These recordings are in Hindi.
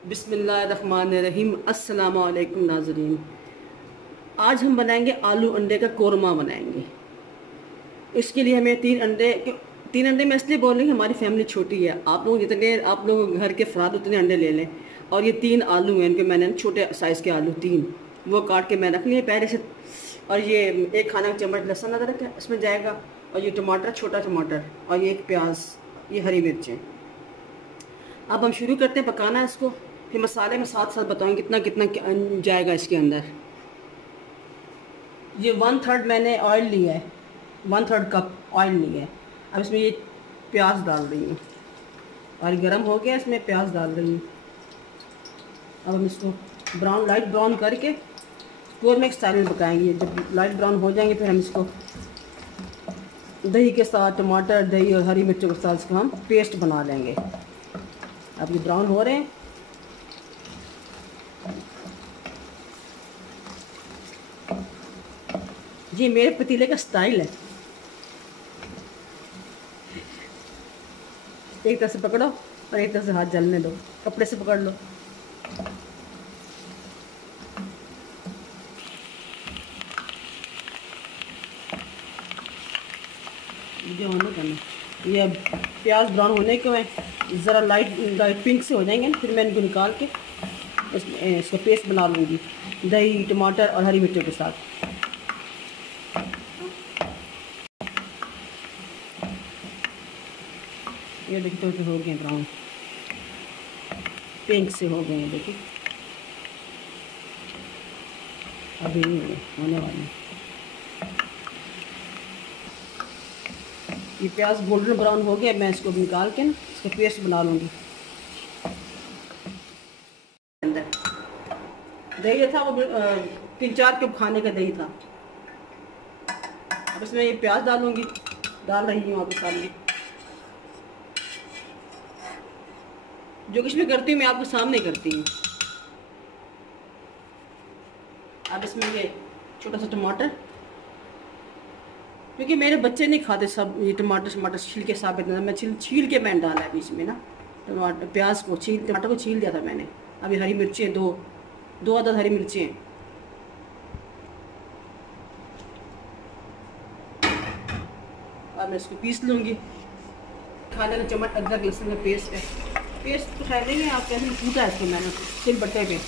बिस्मिल्लाहिर्रहमानिर्रहीम। अस्सलामु अलैकुम नाज़रीन। आज हम बनाएंगे आलू अंडे का कोरमा बनाएंगे। इसके लिए हमें तीन अंडे मैं इसलिए बोल रही हूँ, हमारी फैमिली छोटी है। आप लोग जितने आप लोग घर के अफराद उतने अंडे ले लें। और ये 3 आलू हैं, इनके मैंने छोटे साइज़ के आलू 3 वो काट के मैं रख लिए पहले से। और ये 1 खाना का चम्मच लहसुन अदरक है इसमें जाएगा। और ये टमाटर, छोटा टमाटर, और ये 1 प्याज, ये हरी मिर्चें। अब हम शुरू करते हैं पकाना इसको। फिर मसाले में साथ साथ बताऊंगी कितना कितना जाएगा इसके अंदर। ये 1/3 मैंने ऑयल लिया है, 1/3 कप ऑयल लिया है। अब इसमें ये प्याज डाल रही हूँ और गर्म हो गया, इसमें प्याज डाल रही हूँ। अब हम इसको लाइट ब्राउन करके कोरमे स्टाइल में पकाएंगे। जब लाइट ब्राउन हो जाएंगे फिर हम इसको दही के साथ, टमाटर, दही और हरी मिर्चों के साथ इसको हम पेस्ट बना लेंगे। अब ये ब्राउन हो रहे हैं। ये मेरे पतीले का स्टाइल है। एक तरह से पकड़ो और एक तरह से हाथ जलने दो, कपड़े से पकड़ लो। ये होने करना। ये प्याज ब्राउन होने के में ज़रा लाइट पिंक से हो जाएंगे, फिर मैं इनको निकाल के इसका पेस्ट बना लूँगी दही, टमाटर और हरी मिर्चों के साथ। ये देखिए तो हो गए ब्राउन, पिंक से हो गए हैं। देखिए अभी होने वाले। ये प्याज गोल्डन ब्राउन हो गया, मैं इसको निकाल के ना इसका पेस्ट बना लूँगी। अंदर दही था वो 3-4 कप खाने का दही था। अब इसमें ये प्याज डालूँगी, डाल रही हूँ आपके सामने। जो कुछ भी करती हूँ मैं आपके सामने करती हूँ। अब इसमें ये छोटा सा टमाटर, क्योंकि मेरे बच्चे नहीं खाते सब ये टमाटर छील के साबित, मैं छील के मैंने डाला है बीच में ना प्याज को टमाटर को छील दिया था मैंने। अभी हरी मिर्चें दो अदद हरी मिर्चें। अब मैं इसको पीस लूँगी। खाने का चम्मच अदरक लहसुन का पेस्ट है। पेस्ट तो खा लेंगे आप, कैसे कूटा है इसको मैंने सिल बट्टे पे।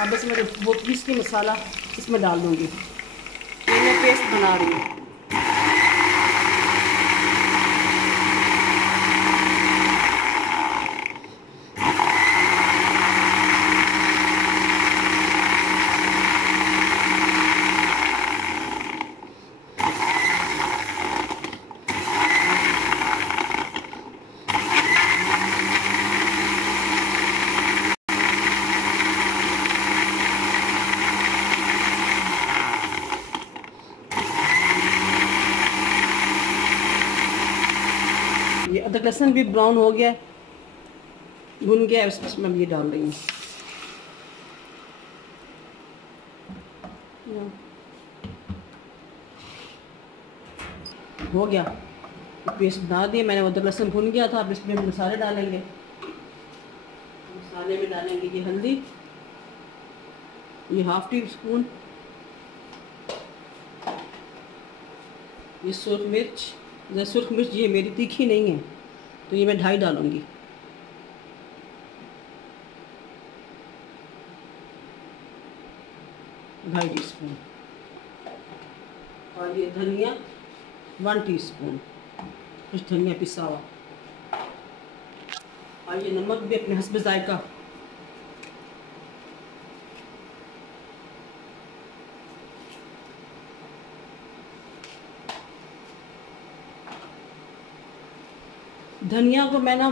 अब इसमें वो पीस के मसाला इसमें डाल दूँगी। ये मैं पेस्ट बना रही हूँ। ये अदरक लहसुन भी ब्राउन हो गया, भुन गया, उसमें मैं ये डाल रही हूँ। हो गया, पेस्ट बना दिए मैंने। अदरक लहसुन भुन गया था। अब इसमें हम मसाले डालेंगे। मसाले में डालेंगे ये हल्दी, ये 1/2 टी स्पून, ये सुरख मिर्च। सुरख मिर्च ये मेरी तीखी नहीं है तो ये मैं 2.5 डालूँगी। ढाई टीस्पून। और ये धनिया 1 टीस्पून, कुछ धनिया पिसा हुआ। और ये नमक भी अपने हस्ब जायका। धनिया को मैं ना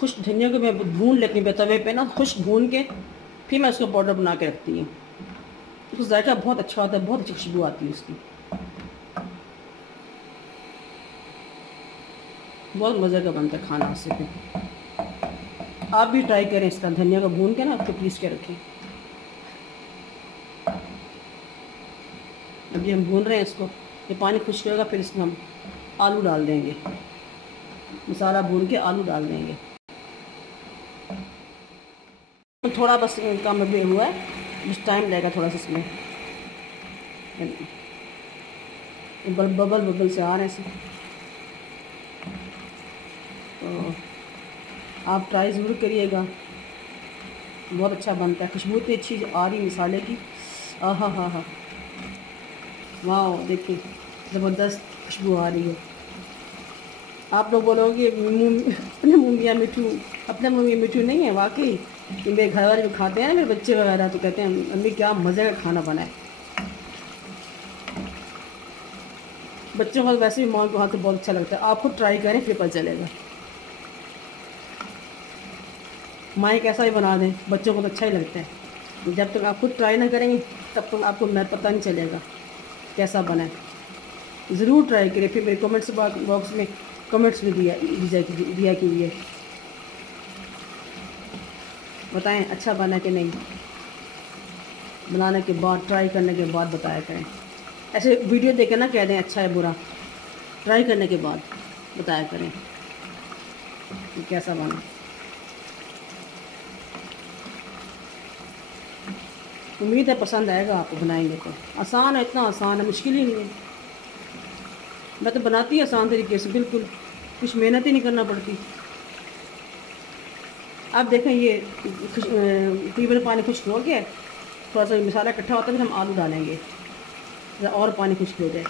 खुश धनिया को मैं भून लेती हूँ तवे पे ना, खुश भून के फिर मैं उसका पाउडर बना के रखती हूँ। उसका जायका बहुत अच्छा होता है, बहुत अच्छी खुशबू आती है उसकी, बहुत मज़े का बनता है खाना इससे। फिर आप भी ट्राई करें इसका, धनिया को भून के ना उसको पीस के रखें। अभी हम भून रहे हैं इसको, ये पानी खुश्क होगा फिर इसमें हम आलू डाल देंगे। मसाला भून के आलू डाल देंगे। थोड़ा बस कम भी हुआ है, बस टाइम लगेगा थोड़ा सा इसमें। बबल बबल से आ रहे हैं, तो आप ट्राई ज़रूर करिएगा। बहुत अच्छा बनता है, खुशबू इतनी अच्छी आ रही मसाले की। आहा हा हा, वाह देखिए ज़बरदस्त खुशबू आ रही है। आप लोग बोलोगे अपने मुँह मियाँ मिठू, अपने मुँह मियाँ मिठू नहीं है। वाकई कि मेरे घर वाले जो खाते हैं ना, मेरे बच्चे वगैरह, तो कहते हैं अम्मी क्या मज़े का खाना बनाए। बच्चों को वैसे भी माँ के हाथ से बहुत अच्छा लगता है। आप खुद ट्राई करें फिर पता चलेगा। माएँ कैसा भी बना दें, बच्चों को तो अच्छा ही लगता है। जब तक आप खुद ट्राई ना करेंगे तब तक आपको मैं पता नहीं चलेगा कैसा बना है। ज़रूर ट्राई करें, फिर मेरे कमेंट्स बॉक्स में कमेंट्स में दिया कीजिए, बताएं अच्छा बना कि नहीं। बनाने के बाद, ट्राई करने के बाद बताया करें। ऐसे वीडियो देख ना कह दें अच्छा है बुरा, ट्राई करने के बाद बताया करें कि कैसा बना। उम्मीद है पसंद आएगा आपको, बनाएंगे तो। आसान है, इतना आसान है, मुश्किल ही नहीं है। मैं तो बनाती आसान तरीके से, बिल्कुल कुछ मेहनत ही नहीं करना पड़ती। आप देखें ये तकरीबन पानी खुश्क हो गया, थोड़ा सा मसाला इकट्ठा होता है, फिर हम आलू डालेंगे और पानी खुश्क हो जाए।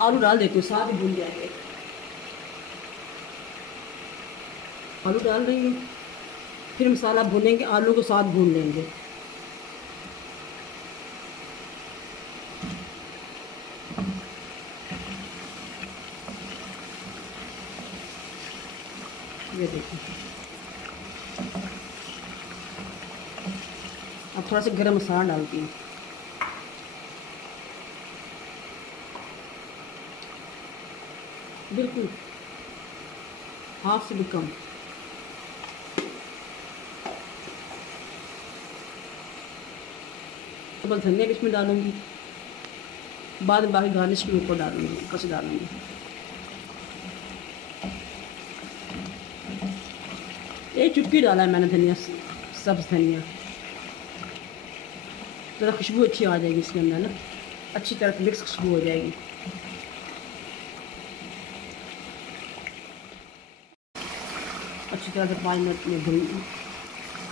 आलू डाल देती हूँ, साथ ही भून जाएंगे। आलू डाल रही हूँ, फिर मसाला भूनेंगे, आलू को साथ भून लेंगे। ये देखिए, अब थोड़ा सा गरम मसाला डालती हूँ। बिल्कुल हाफ से भी कम। तो बस धनिया भी इसमें डालूंगी, बाद में बाकी गार्निश के ऊपर डालूंगी, ऊपर से डालूंगी। एक चुटकी डाला है मैंने धनिया, सब्ज़ धनिया, ज़रा खुशबू अच्छी आ जाएगी इसके अंदर ना, अच्छी तरह से मिक्स खुशबू हो जाएगी। अच्छी तरह से 5 मिनट में भून,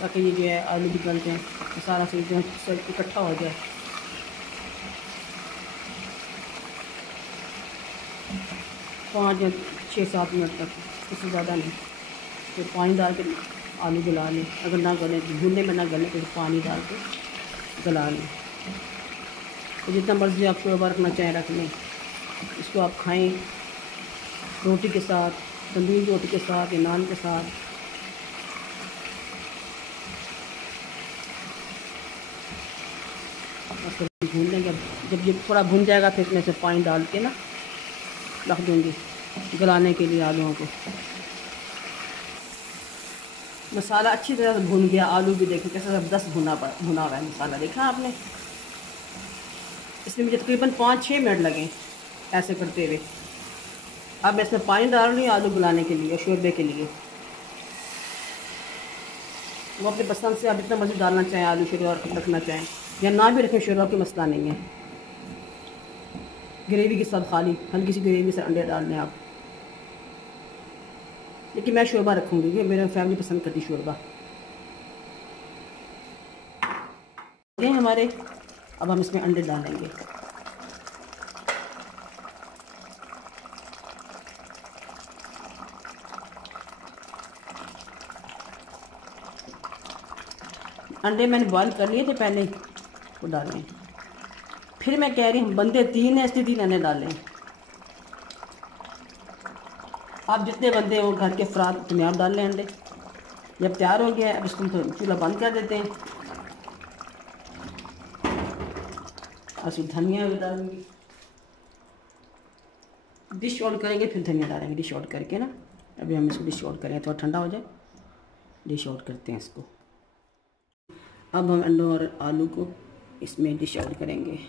ताकि ये जो है आलू भी गल जाए, सारा से इकट्ठा हो जाए। पाँच या 6-7 मिनट तक, इससे ज़्यादा नहीं। फिर पानी डाल के आलू गला लें, अगर ना गले, भूनने में ना गले तो पानी डाल के गला लें। तो जितना मर्ज़ी आप शोरबा रखना चाहें रख लें। इसको आप खाएं रोटी के साथ, तंदूरी रोटी के साथ या नान के साथ। बस भून लेंगे। जब ये थोड़ा भून जाएगा फिर इसमें से पानी डाल के ना रख दूँगी गलाने के लिए आलूओं को। मसाला अच्छी तरह से भून गया, आलू भी देखिए कैसे ज़बरदस्त भुना हुआ है मसाला, देखा आपने। इसमें मुझे तकरीबन 5-6 मिनट लगे ऐसे करते हुए। अब मैं इसमें पानी डाल रही हूँ आलू गलाने के लिए, शोरबे के लिए। वो अपने पसंद से आप जितना मर्ज़ी डालना चाहें, आलू शोरबा रखना चाहें या ना भी रखें, शोरबा कोई मसला नहीं है। ग्रेवी के साथ खाली हल्की सी ग्रेवी से अंडे डालने आप, लेकिन मैं शोरबा रखूँगी, ये मेरा फैमिली पसंद करती शोरबा। ये हमारे, अब हम इसमें अंडे डालेंगे। अंडे मैंने बॉईल कर लिए थे पहले, वो डालें। फिर मैं कह रही हूँ बंदे 3 हैं, इसलिए 3 अंडे डालें। आप जितने बंदे हो घर के अफराद उतने आप डाल लें अंडे। जब तैयार हो गया अब इसको हम चूल्हा बंद कर देते हैं। और धनिया भी डालूंगी, डिश ऑन करेंगे फिर धनिया डालेंगे, डिश आउट करके ना। अभी हम इसको डिश आउट करेंगे, थोड़ा ठंडा हो जाए, डिश आउट करते हैं इसको। अब हम अंडों और आलू को इसमें डिश आउट करेंगे।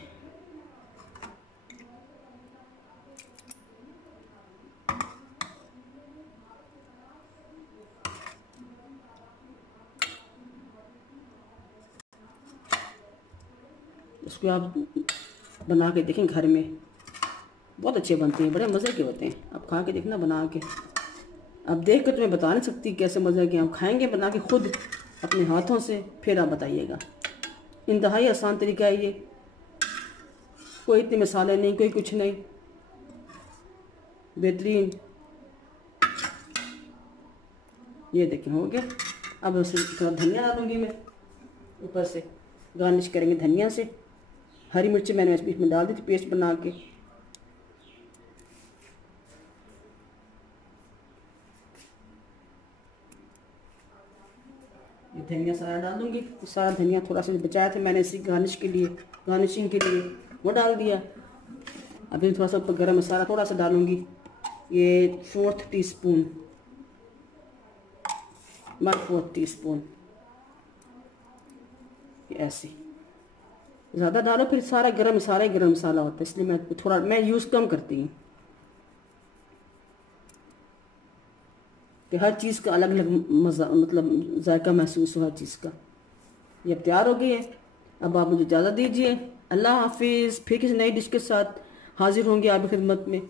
उसको आप बना के देखें घर में, बहुत अच्छे बनते हैं, बड़े मज़े के होते हैं। आप खा के देखना बना के, अब देख कर तो मैं बता नहीं सकती कैसे मज़े के। आप खाएंगे बना के खुद अपने हाथों से, फिर आप बताइएगा। इंतहाई आसान तरीका है ये, कोई इतने मसाले नहीं, कोई कुछ नहीं, बेहतरीन। ये देखें हो गया। अब उसे थोड़ा धनिया डालूंगी मैं ऊपर से, गार्निश करेंगे धनिया से। हरी मिर्ची मैंने इसमें डाल दी थी पेस्ट बना के। ये धनिया सारा डाल दूंगी, सारा धनिया थोड़ा सा बचाया था मैंने इसी गार्निश के लिए, गार्निशिंग के लिए, वो डाल दिया। अभी थोड़ा सा ऊपर गरम मसाला थोड़ा सा डालूंगी, ये 4 टीस्पून, 1/4 टीस्पून, ऐसे। ज़्यादा डालो फिर सारा गरम मसाला ही गरम मसाला होता है, इसलिए मैं यूज़ कम करती हूँ कि हर चीज़ का अलग अलग मज़ा, मतलब जायका महसूस हो हर चीज़ का। ये अब तैयार हो गई है। अब आप मुझे इजाज़त दीजिए। अल्लाह हाफिज़। फिर किसी नई डिश के साथ हाजिर होंगे आपकी खिदमत में।